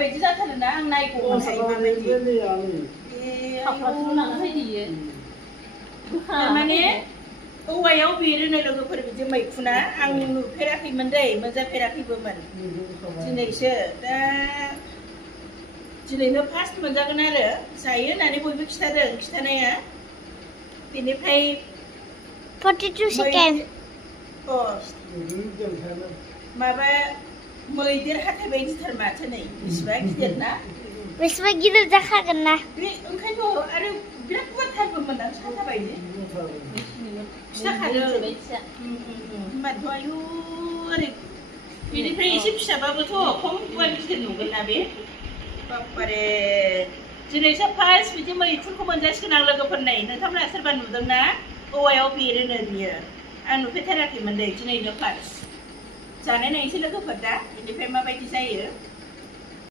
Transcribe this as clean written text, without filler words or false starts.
बायदि जाथारोना आं नायगौमोनहाय माबायदि खावख्लाबजों लांनानै होयो माने औवायाव बेरोनो लोगोफोर बिदि मैखुना आं नुफेराखैमोन दै मोनजाफेराखैबोमोन दिनैसो दा दिनैनो फार्स्ट मोनजागोन आरो जायो होननानै बयबो खिथादों खिथानाया बेनिफ्राय 42 सेकेन्ड माबा मैदेर हाथाय बायदिथार माथो नै बेसेबां गिदिर ना बेसेबां गिदिर जाखागोन ना बे ओंखायनोथ' आरो बिराद गुवारथारबोमोन आं साथा बायदि खिथाखादों होनबाथ' आयु ओरै बेनिफ्राय एसे फिसाबाबोथ' खम गुवार गिदिर नुगोन ना बे बाबारे दिनैसो फार्स्ट बिदि मैखुनखौ मोनजासिगोन आं लोगोफोरनै नोंथांमोनहा सोरबा नुदोंना औवायाव बेरोनो बियो आं नुफेरथाराखैमोन दै दिनैनो फार्स्ट जानाय नायनोसै लोगोफोर दा बेनिफ्राय माबायदि जायो